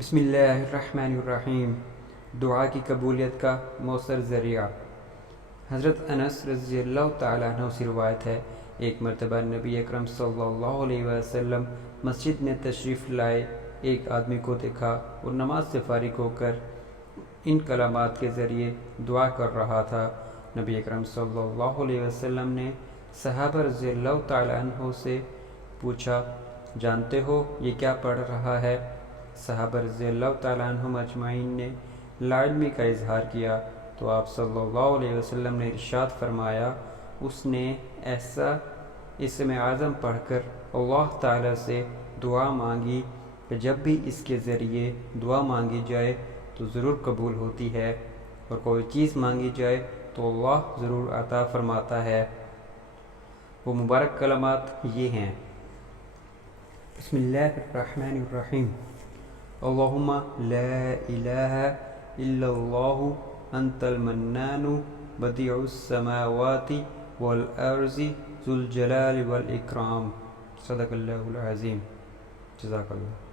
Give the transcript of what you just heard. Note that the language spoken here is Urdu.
بسم اللہ الرحمن الرحیم۔ دعا کی قبولیت کا مؤثر ذریعہ۔ حضرت انس رضی اللہ تعالیٰ عنہ سے روایت ہے، ایک مرتبہ نبی اکرم صلی اللہ علیہ وسلم مسجد میں تشریف لائے، ایک آدمی کو دیکھا اور نماز سے فارغ ہو کر ان کلمات کے ذریعے دعا کر رہا تھا۔ نبی اکرم صلی اللہ علیہ وسلم نے صحابہ رضی اللہ تعالیٰ عنہ سے پوچھا، جانتے ہو یہ کیا پڑھ رہا ہے؟ صحابہ رضی اللہ تعالیٰ عنہم اجمعین نے لا علمی کا اظہار کیا تو آپ صلی اللہ علیہ وسلم نے ارشاد فرمایا، اس نے ایسا اسم اعظم پڑھ کر اللہ تعالیٰ سے دعا مانگی کہ جب بھی اس کے ذریعے دعا مانگی جائے تو ضرور قبول ہوتی ہے، اور کوئی چیز مانگی جائے تو اللہ ضرور عطا فرماتا ہے۔ وہ مبارک کلمات یہ ہیں: بسم اللہ الرحمن الرحیم، اللہم لا الہ الا اللہ انت المنان بدیع السماوات والارض ذو الجلال والاکرام۔ صدق اللہ العظیم۔ جزاک اللہ۔